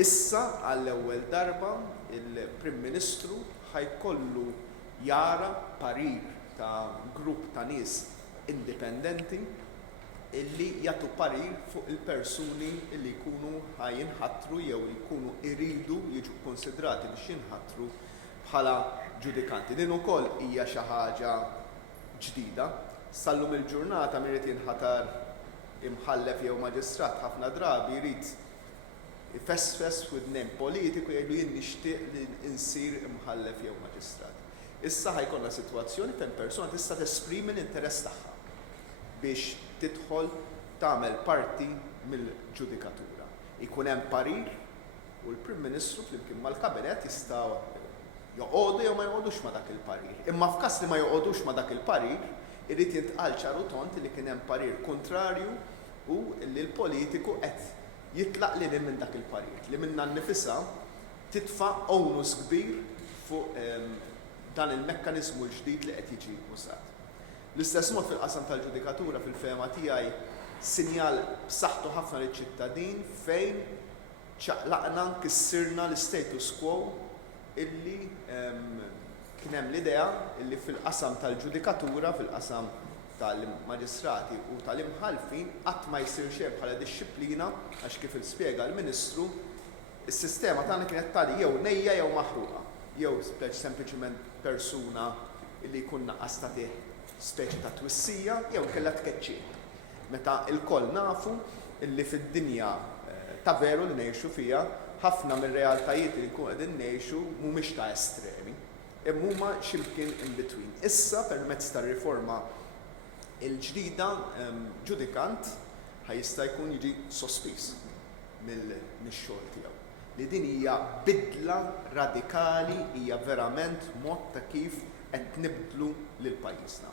Issa għall-ewwel darba il-Prim Ministru ħajkollu jara parir ta' grupp ta' nies indipendenti illi jagħtu parir fuq il-persuni illi jkunu ħajinħattru jew jkunu iridu jiġu konsidrati biex jinħattru bħala ġudikanti. Din ukoll hija xi ħaġa ġdida. Sallum il-ġurnata min irid jinħatar imħallef jew maġistrat ħafna drabi jrid ifessfess f'idnejn politiku jgħidu jien nixtieq li insir imħallef jew maġistrat. Issa ħajkollna sitwazzjoni fejn persuna tista' tesprimi l-interess tagħha biex tidħol tagħmel parti mill-ġudikatura. Ikun hemm parir u l-Prim Ministru flimkien mal-Kabinett jistgħu joqogħdu jew ma joqogħdux ma' dak il-parir. Imma f'każ li ma joqogħdux ma' dak il-parir, irid jintqal ċaru tont li kien hemm parir kontrarju u li l-politiku qed jitlaq li minn dak il-parir, li minna nnifisha titfa' onus kbir fuq dan il-mekkanizmu l-ġdid li qed jiġi użat. L-istess mod fil-qasam tal-ġudikatura fil-fema tiegħi sinjal b'saħħtu ħafna liċ-ċittadin fejn ċaqlaqna nkissirna l-status quo illi kien hemm l-idea illi fil-qasam tal-ġudikatura, fil-qasam tal-maġistrati u tal-imħalfin qatt ma jsir xejn bħala dixxilpina għax kif il-spjega l-Ministru, is-sistema tagħna kienet tali jew nejja jew maħruqa, jew sempliċement persuna li jkun naqqas tagħtih speċi ta' twissija jew kellha tkeċċieh. Meta l-koll nafu illi fid-dinja ta' veru li ngħixu fiha ħafna mir-realtajiet li nkunu qegħdin ngħixu mhumiex ta' estremi, imma huma x'imkien in between. Issa permezz tar-riforma il-ġdida ġudikant ħajjista' jkun jiġi sospiż mill-xogħol tiegħu. Li din hija bidla radikali, hija verament mod ta' kif qed nibdlu lil pajjiżna.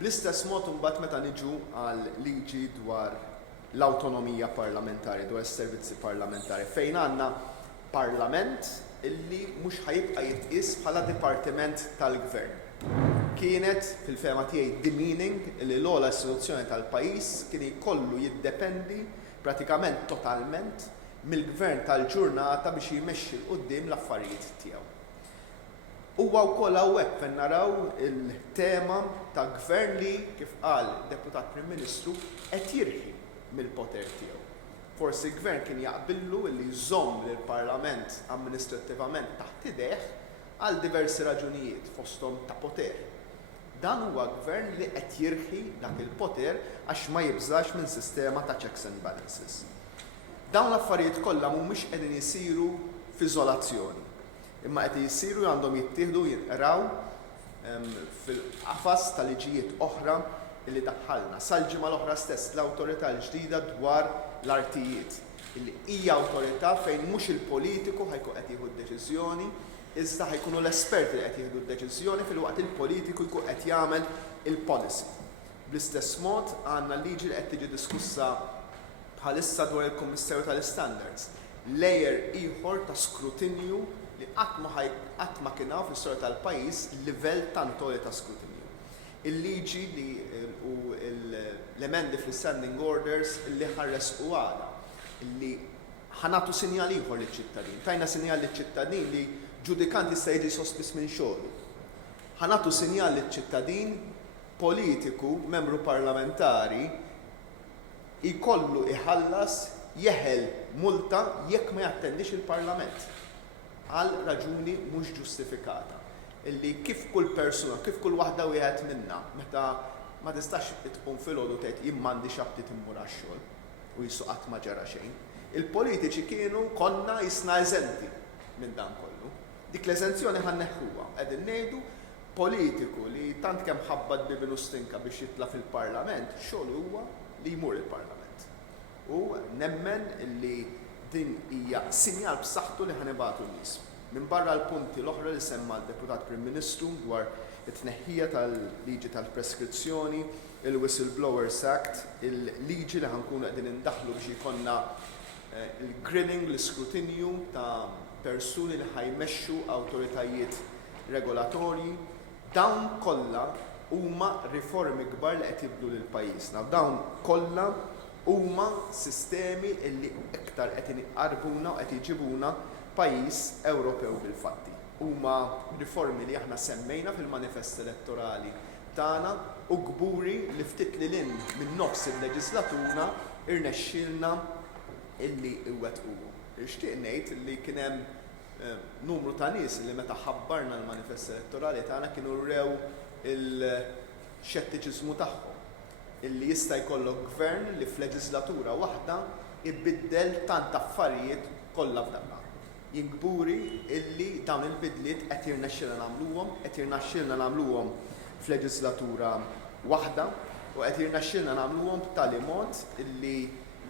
Bl-istess mod imbagħad meta niġu għal liġi dwar l-awtonomija parlamentari, dwar is-servizzi parlamentari, fejn għandna parlament illi mhux ħajibqa' jitqies bħala dipartiment tal-gvern. Kienet fil-fema tiegħi demeaning li l-ogħla istituzzjoni tal-pajjiż kien jkollu jiddependi pratikament totalment mill-gvern tal-ġurnata biex jmexxi l quddiem l-affarijiet tiegħu. Huwa wkoll hawnhekk fejn naraw il-tema ta' gvern li kif qal deputat Prim Ministru qed jirħi mill-poter tiegħu. Forsi l-gvern kien jaqbillu li jżomm lill-Parlament amministrattivament taħt idejh għal diversi raġunijiet fosthom ta' poter. Dan huwa gvern li qed jirħi dak il-poter għax ma jibżax minn sistema ta' checks and balances. Dawn l-affarijiet kollha mhumiex qegħdin isiru f'iżolazzjoni, imma qed isiru għandhom jittieħdu jinqraw fil-qafas ta' liġijiet oħra li daħħalna. Sal-ġimgħa l-oħra stess l-awtorità l-ġdida dwar l-artijiet, illi hija awtorità fejn mhux il-politiku ħajkun qed jieħu d-deċiżjoni, iżda ħajkunu l-esperti li qed jieħdu d-deċiżjoni fil-waqt il-politiku jkun qed jagħmel il-policy. Bl-istess mod għandna liġi li qed tiġi diskussa bħalissa dwar il-Kummissarju tal-Standards, lejer ieħor ta' skrutinju li qatt ma kien hawn fl-istorja tal-pajjiż livell tant għoli ta' skrutinju. Il-liġi u l-emendi fl-standing orders li ħarresqu għada, li ħanatu sinjal ieħor liċ-ċittadin. Tajna sinjal liċ-ċittadin li ġudikant jista' jiġi sospiż minn xogħlu. Ħanatu sinjal liċ-ċittadin politiku, membru parlamentari, jkollu iħallas jeħel multa jekk ma jattendix il-Parlament għal raġuni mhux ġustifikata. Illi kif kull persuna, kif kull waħda wieħed minna, meta ma tistax tqum filgħodu tgħid jien m'għandix abtit immur għax-xogħol u jissu qatt ma ġara xejn. Il-politiċi kienu konna jisna eżenti minn dan kollu. Dik l-eżenzjoni ħanneħħuha. Qegħdin ngħidu politiku li tant kemm ħabbad bibilu stinka biex jitla fil-Parlament, xogħlu huwa li jmur il-Parlament. U nemmen li din hija sinjal b'saħħtu li ħanibagħtu n-nies. Minn barra l-punti l-oħra li semma l-Deputat Prim Ministru dwar it-tneħħija tal-liġi tal-preskrizzjoni, il-Whistleblowers Act, il-liġi li ħankunu qegħdin indaħħlu biex jkollna il-grilling, l-iskrutinju ta' persuni li ħajmexxu awtoritajiet regolatorji, dawn kollha huma riformi kbar li qed jibdlu lil pajjiżna. Dawn kollha huma sistemi li iktar qed inqarbuna u qed iġibuna pajjiż Ewropew bil-fatti. Huma riformi li aħna semmejna fil-manifest elettorali tagħna u gburi li ftit lil minn nofs il-leġislatura irnexxielna illi iwettquhom. Ixtieq ngħid li kien hemm numru ta' nies li meta ħabbarna l-manifest elettorali tagħna kienu rew il-xettiċiżmu tagħhom illi jista' jkollok gvern li f'leġislatura waħda ibiddel tant affarijiet kollha f'daqqa. Jingburi illi dawn il-bidliet qed jirnexxielna nagħmluhom f'leġislatura waħda u qed jirnexxielna nagħmluhom b'tali mod illi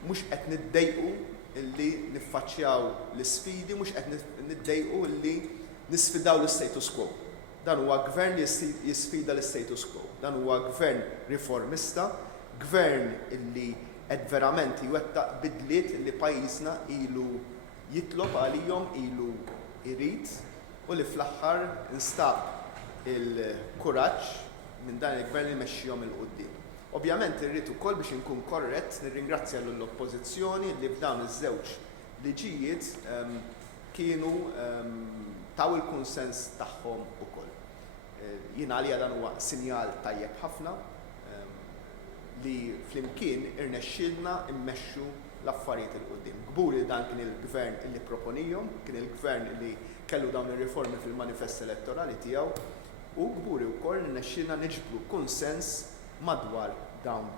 mhux qed niddejqu illi niffaċċjaw l-isfidi, mhux qed niddejqu illi nisfidaw l-status quo. Dan huwa gvern li jisfida l-status quo. Dan huwa gvern riformista, gvern illi qed verament jwettaq bidliet illi pajjiżna ilu jitlob għalihom, ilu jrid u li fl-aħħar instab il-kuraġġ minn dan il-gvern li jmexxihom il-qudiem. Ovvjament irrid ukoll biex inkun korrett nirringrazzja lill-oppożizzjoni li f'dawn iż-żewġ liġijiet kienu taw il-kunsens tagħhom ukoll. Jien għalija dan huwa sinjal tajjeb ħafna li flimkien irnexxielna immexxu l-affarijiet il-qudiem. Gburi dan kien il-gvern illi proponihom, kien il-gvern li kellu dawn ir-riformi fil-manifest elettorali tiegħu u gburi wkoll irnexxielna niġbru kunsens madwar dawn